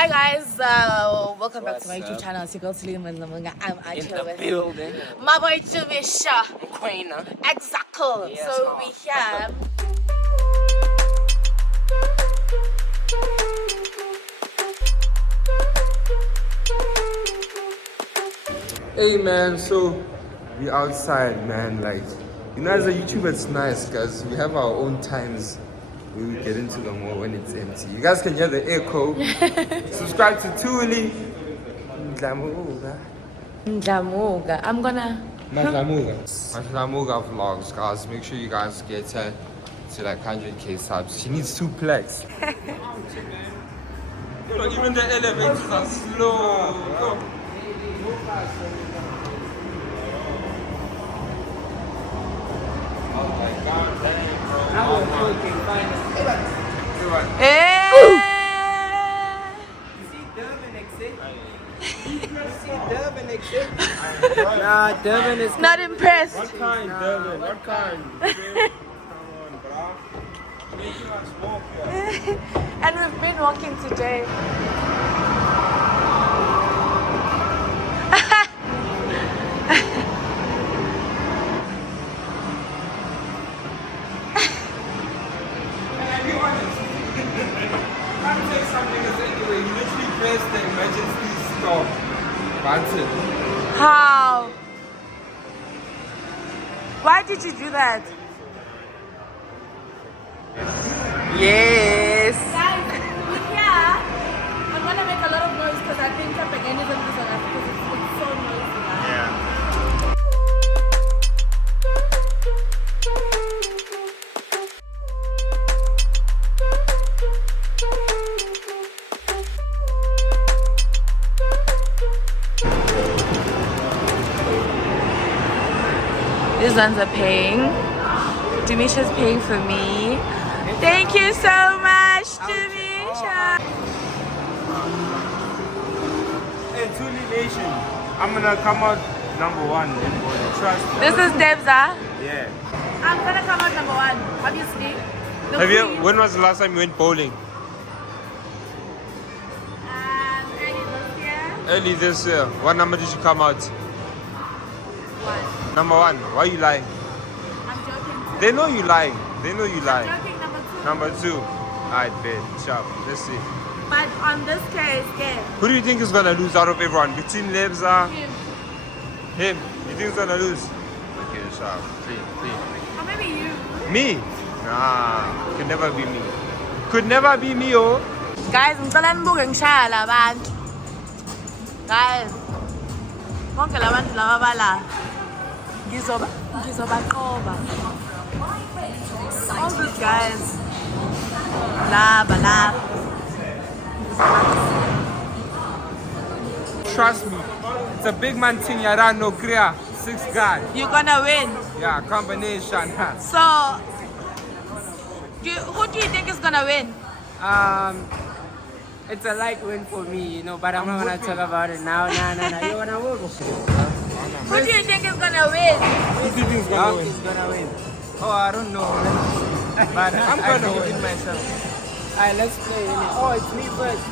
Hi guys, welcome back to my YouTube channel. It's your girl Salima Lamunga. I'm actually with building. my boy Jumisha. Queen. Exactly. Yes, So we here. Hey man, so we outside, man. Like, you know, as a YouTuber, it's nice because we have our own times where we get into the mall when it's empty. You guys can hear the echo. Subscribe to Tuli. Ndlamuga. Ndamuga. I'm gonna. Ndlamuga vlogs, guys. Make sure you guys get her to like 100k subs. She needs 2 plaques. Even the elevators are slow. Go. Oh my god, dang, bro. I was looking Hey! You see Durban exit? You see Durban exit? Nah, Durban is Not impressed. What kind, Durban? What kind? Come on, bro. Making us walk here. And we've been walking today. Anyway, you literally press the emergency stop button. How? Why did you do that? Yes. Guys, we're here. I'm gonna make a lot of noise because I think up again isn't this one because it's so noisy. Yeah. These ones are paying. Demisha's paying for me. Thank you so much, Demisha. Hey, Tuli Nation, I'm gonna come out #1 in bowling. Trust me. This is Debza. Yeah. I'm gonna come out #1, obviously. The Have you? queen. When was the last time you went bowling? Early this year. Early this year. What number did you come out? One. #1. Why are you lying? I'm joking. They know you lying. They know you lying. Joking number 2. #2. Alright, bet. Sharp. Let's see. But on this case, yeah. Who do you think is gonna lose out of everyone? Between Lebza, Him. him. You think he's gonna lose? Okay, sharp. Clean. Or maybe you. Me? Nah. Could never be me. Could never be me, oh. Guys, ngicela nibuke ngishaya labantu. Guys. Bonke labantu laba bala. Ngizobaqoba. All these guys. Laba. Trust me. It's a big man thing. I don't know. Clear. 6 guys. You're gonna win. Yeah, combination. So, who do you think is gonna win? It's a light win for me, you know, but I'm not gonna talk about it now. Nah. You wanna win? Who do you think is gonna win? Who do you think is gonna win? Is gonna win. Oh, I don't know. But I'm gonna win myself. Alright, let's play. Oh, it's me first.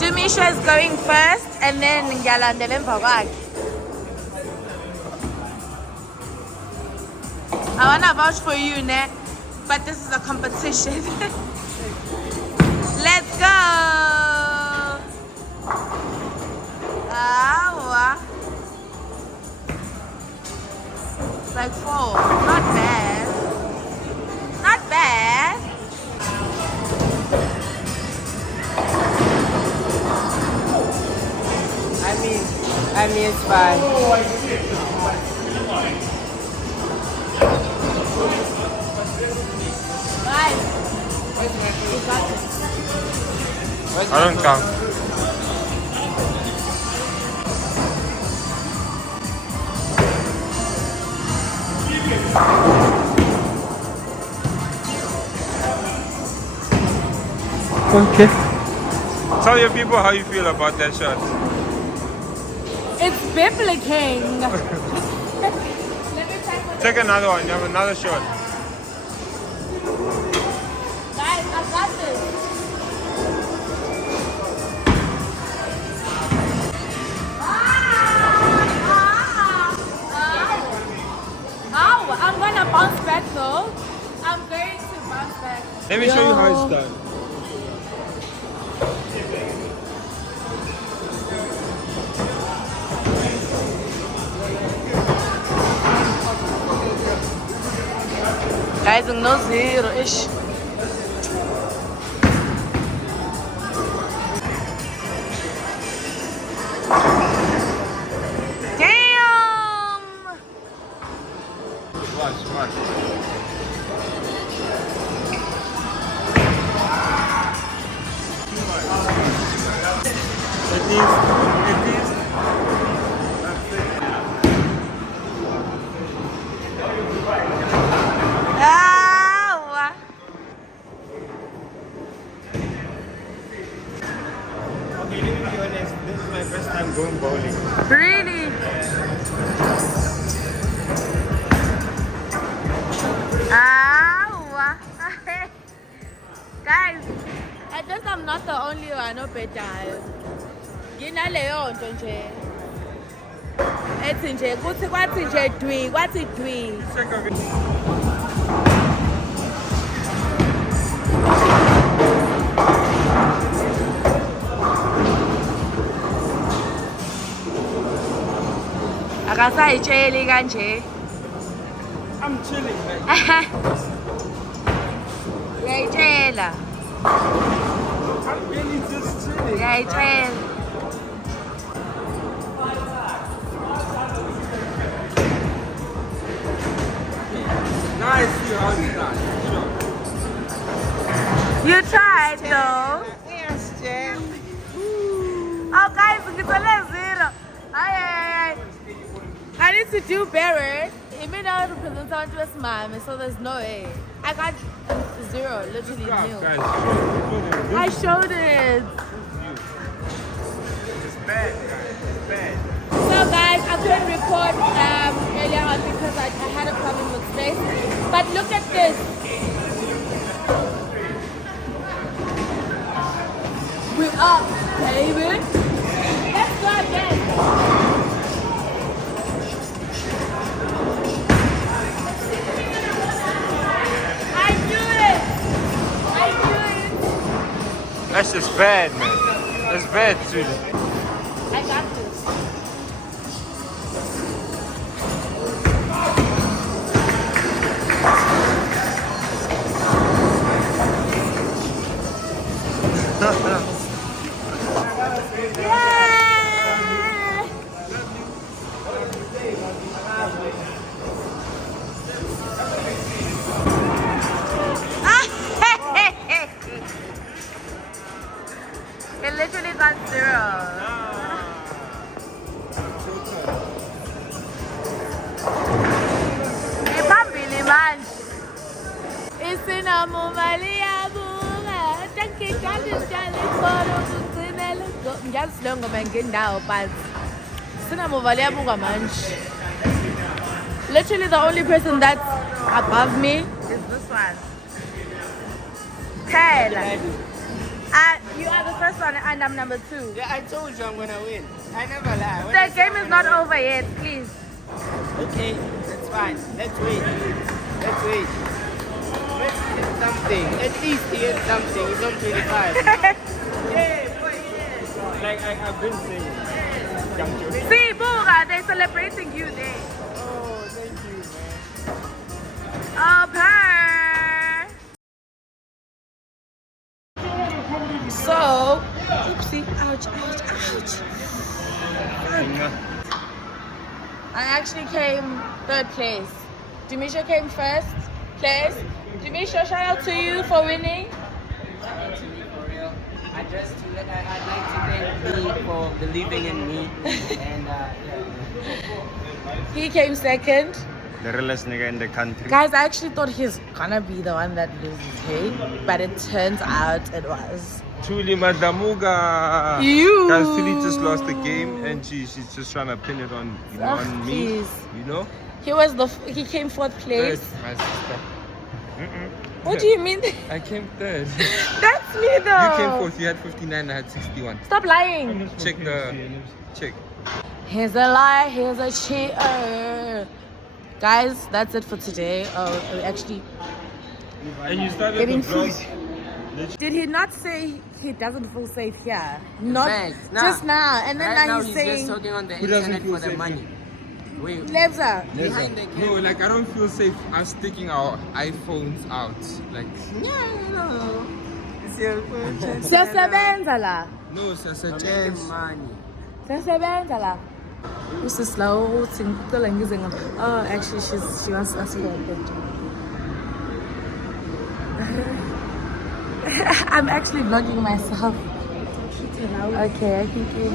Demisha is going first, and then ngiyalandela emva kwakhe. I wanna vouch for you, ne? But this is a competition. Let's go! It's like 4. Not bad. Not bad. I mean, it's fine. Guys, I don't count. Okay. Tell your people how you feel about that shot. it's biblical. Take another one. You have another shot. Guys, I got this. It's done. Guys, no zero ish. Damn! Watch. It is. Ow! Okay, let me be honest. This is my first time going bowling. Really? Ow! Guys, I guess I'm not the only one who pedals. Nginaleyo nto nje. Ethi nje kuthi kwathi nje dwi, kwathi dwi. Akasayitsheli kanje. I'm chilling, man. Uyayitshela. I'm really just chilling. Uyayitshela. Now I see how it's done. Sure. You tried though. Yes, Jen. Oh guys, it's a zero. Ay. I need to do better. It may not represent someone to a smile, so there's no way. I got zero, literally nil. Guys, I showed it. It's bad, guys. It's bad. So guys, I couldn't record earlier on because I had a problem with space. But look at this. We're up, baby. Let's go again. I do it. That's just bad, man. That's bad, Julie. I got this. It literally got zero. Iphambili manje. Isinamo mali yabunga. Njalo khona ukugcinela. Ngiyasilonga mangendawo but isinamo mali yabunga manje. Literally the only person that's above me is this one. Taylor. You are the first one and I'm number 2. Yeah, I told you I'm gonna win. I never lie. When The game is not over yet, please. Okay, that's fine. Let's wait. Let's wait. Let's get something. At least get something. It's on 25. Yeah, boy, yeah. Like I've been saying. Young Joe. See, Buga, they're celebrating you there. Oh, thank you, man. Oh, purr. So, oopsie, ouch. I actually came 3rd place. Demisha came 1st place. Demisha, shout out to you for winning. I'd like to thank me for believing in me. And yeah. He came 2nd. The realest nigga in the country. Guys, I actually thought he's gonna be the one that loses, hey? But it turns out it was. Tuli Madamuga. You. Guys, Tuli just lost the game and she's just trying to pin it on, on me. Please. You know? He came 4th place. My sister. What do you mean? I came 3rd. That's me though. You came 4th. You had 59. I had 61. Stop lying. Check the. Check. Here's a lie. Here's a cheater. Guys, that's it for today. Oh, we actually And you started getting the vlog. food. Did he not say he doesn't feel safe here? Not fact, nah. just now. And then Right now now he's he's saying, just talking on the Who doesn't internet feel for the safe money. Wait, Lebza. behind the camera. No, like I don't feel safe us taking our iPhones out. Like Siyasebenza la. no, it's a We're making chance. money. Siyasebenza la. Usisla uthi ngicela ngize ngapha. Oh, actually she wants us for a picture. I'm actually vlogging myself. Okay, I think okay,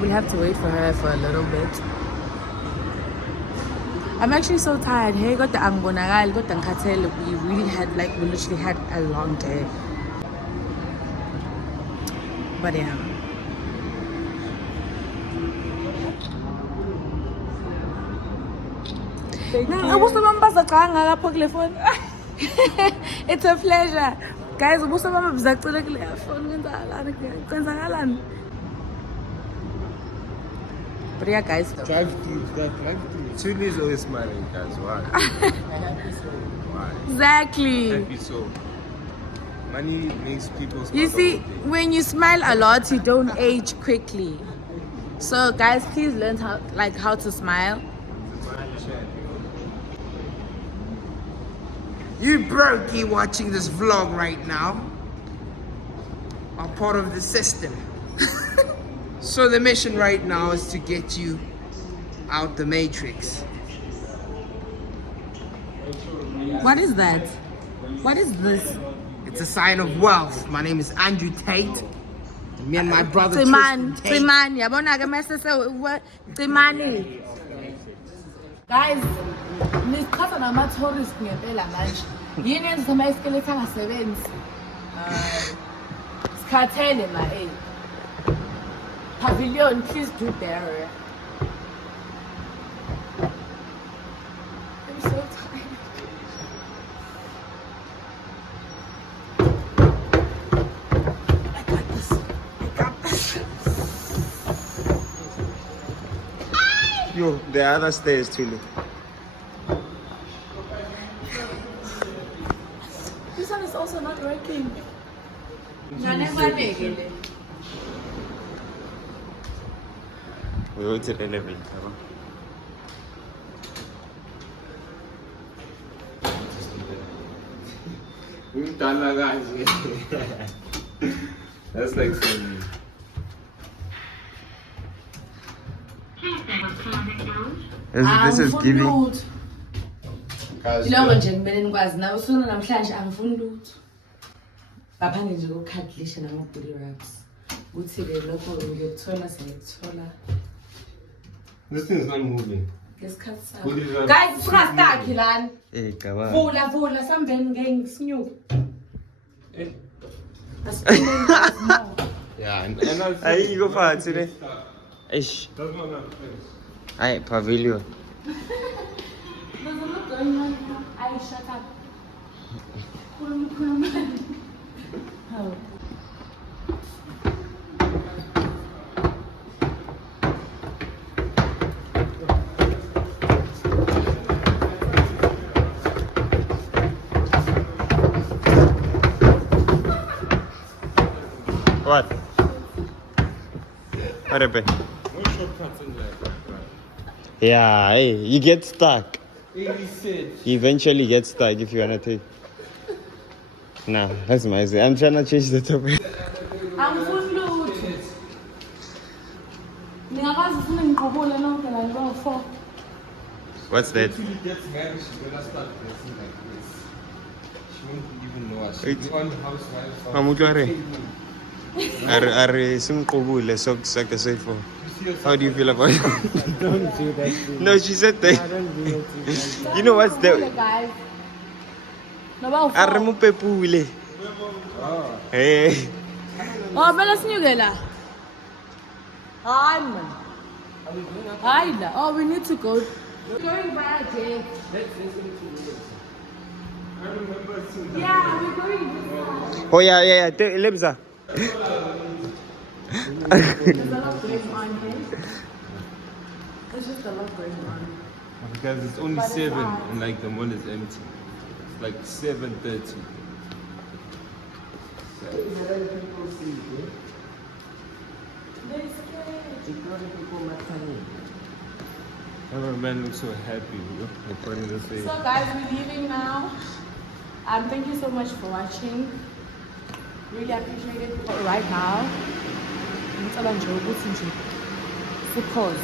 we'll have to wait for her for a little bit. I'm actually so tired. Hey, got the angonakali, got the ngikhathele. We literally had a long day. But yeah. It's a pleasure. Guys, but yeah, guys. Drive through. Tune is always smiling, guys. Why? Why? Exactly. Happy so. Money makes people smile. You see, when you smile a lot, you don't age quickly. So, guys, please learn how to smile. You brokey watching this vlog right now are part of the system. So the mission right now is to get you out the matrix. What is that? What is this? It's a sign of wealth. My name is Andrew Tate. Me and my brother Trimani, Tristan Tate. Trimani. Yabona ke mase what? Trimani. Guys, nisikhatha nama tourists ngempela manje. Yini yenza ama escalator angasebenzi? Sikhathele ma eh. Pavilion, please do better. I'm so tired. I got this. Yo, the other stairs too. This one is also not working. We went to the elevator. We've done that, guys. That's like so mean. This is giving. Yiloko nje kumele nikwazi nawe usuna namhlanje angifuni lutho. Ngaphandle nje kokukhadlisha nama-booty wraps. Uthi-ke lokho ngiyokuthola sengikuthola. This thing is not moving. Ngesikhathi sakho. Guys, singastaki lana. Come Vula sambeni ngeke ngisinyuke. Yeah, and Hey, you go for it today. Ish. That's not enough place. Aye, pavilion. There's a lot going on here. I shut up. Oh. What? What happened? No shortcuts in life. Yeah, hey, you get stuck. 86. You eventually get stuck if you wanna take. Nah, that's my say. I'm trying to change the topic. Angifuni lutho. Ningakwazi ufuna ngiqobule nonke la ngibo-4. What's that? Until he gets married, she's gonna start dressing like this. She won't even know us. She'll Wait. be on the housewives. Mamutlare. Are simqobule sokuse safe for. How do you feel about it? Don't do that thing. No, she said I that. don't do that. You know what's Qobule, the guys. Noba Are u-4. mupepule. Hey. Oh, vele sinyuke la. Hayi man. Hayi la. Oh, we need to go. We're going via jet. I remember seeing that. Yeah, we're going this way. Oh yeah. Lebza. There's a lot going on here. It's just a lot going on. Because it's only But it's 7 out. and like the mall is empty. It's like 7:30. Oh man looks so happy, according to say. So guys, we're leaving now. Thank you so much for watching. Really appreciate it. But right now, suppose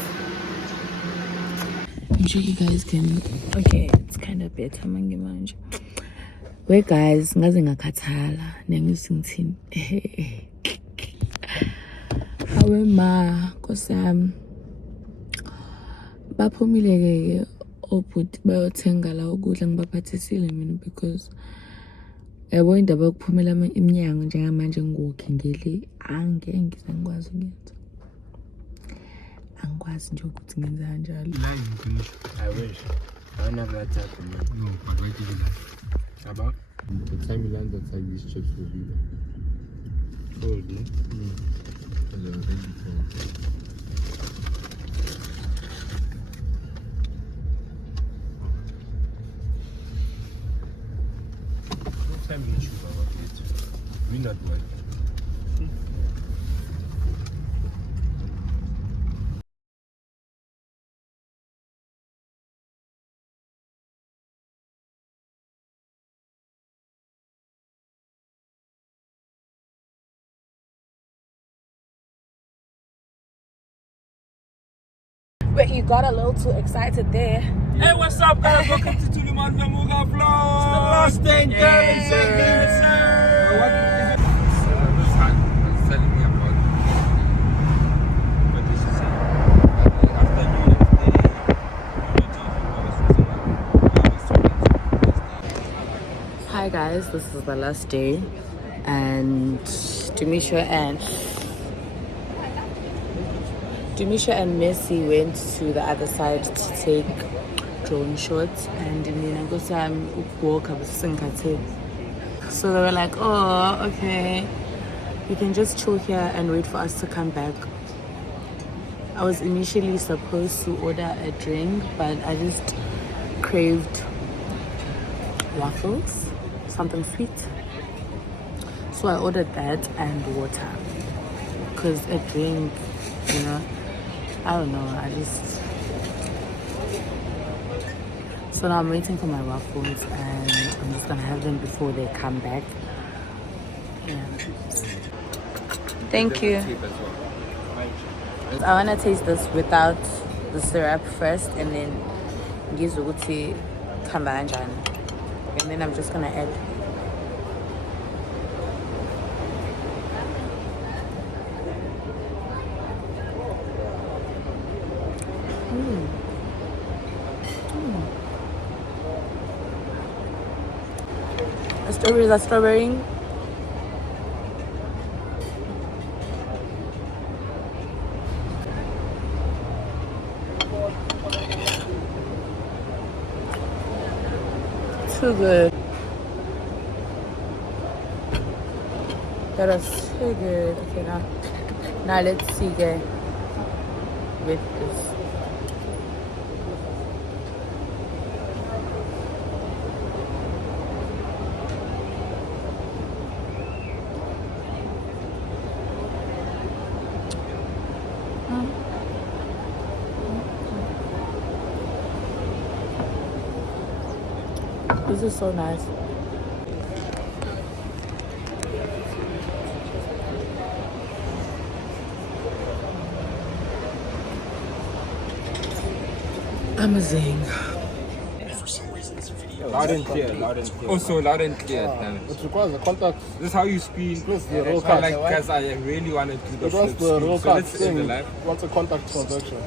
I'm sure you guys can. Okay, it's kind of better mangi manje. Wait guys, ngaze ngakhathala nengizingithini. Hawe ma kosam. Baphumile ke obhuti bayothenga la ukudla ngibaphathisile mina because yabo indaba yokuphumela iminyango njengamanje ngokingeli angeke ngize ngikwazi ukuyenza. Angikwazi nje ukuthi ngenza kanjalo. I wish. I don't have that type of money. No, but wait till that. About? The time you land that time these chips will be there. Cold, no? Because they're already cold. What time you shoot about it? We not working. But you got a little too excited there. Hey, what's up, guys? Welcome to Tuluman Vamuga Vlog. It's the last day in Durban, sir. What is it? This hand was telling me about what did she say? After New Year's Day, Hi guys, this is the last day, and Demisha and Messi went to the other side to take drone shots, and so they were like, oh okay, you can just chill here and wait for us to come back. I was initially supposed to order a drink, but I just craved waffles, something sweet, so I ordered that and water, because a drink, you know, I don't know, so now I'm waiting for my waffles, and I'm just gonna have them before they come back. Yeah. Thank you. I wanna taste this without the syrup first, and then gizuguti kambanjan, and then I'm just gonna add. The strawberries are strawberrying. Too good. That is so good. Okay, now let's see guys with this. This is so nice. Amazing. Loud and clear, loud and clear. Also loud and clear, damn it. It requires a contact. This is how you screen. Plus the Yeah, roll I card. like, guys, I really want to do the It wants flip the screen. roll So card let's end the thing. live. What's a contact transaction?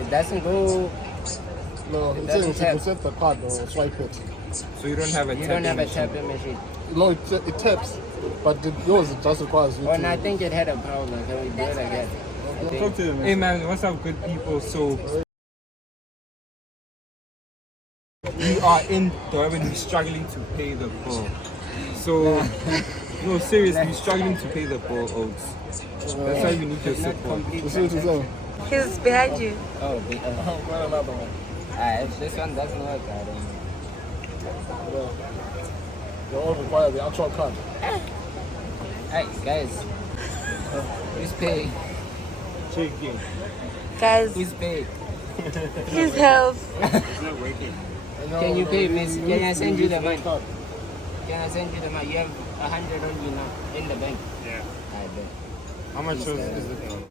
It doesn't go. No, It it's doesn't saying tap. to set the card or swipe it. So you don't have a You don't have a tapping machine. No, it taps, but yours it just requires you Oh, to. and I think it had a problem. Can we do it again? I think- Talk to them. Hey man, what's up good people? So we are in Durban, we're struggling to pay the bill. So no seriously, we're struggling to pay the bill, Oaks. That's why we need your Not support. complete You see what you're saying? He's behind you. Oh, Got another one. if this one doesn't work, I don't know. They all require the actual card. Hey, guys. Who's paying? Guys, Who's paying? please help. Can you pay, miss? Can I send you the money? Can I send you the money? You have 100 on you now in the bank. Yeah. I bet. How much is it?